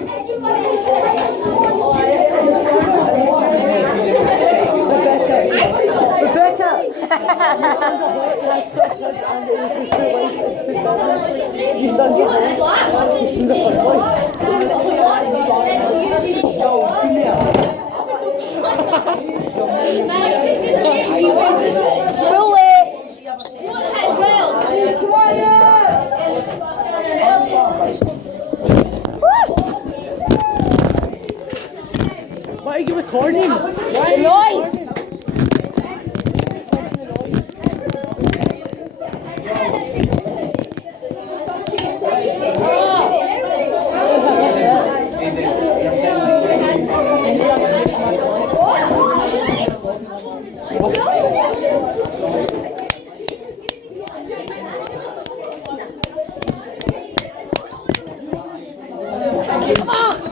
Rebecca! You son of Why are you recording? The noise! Fuck!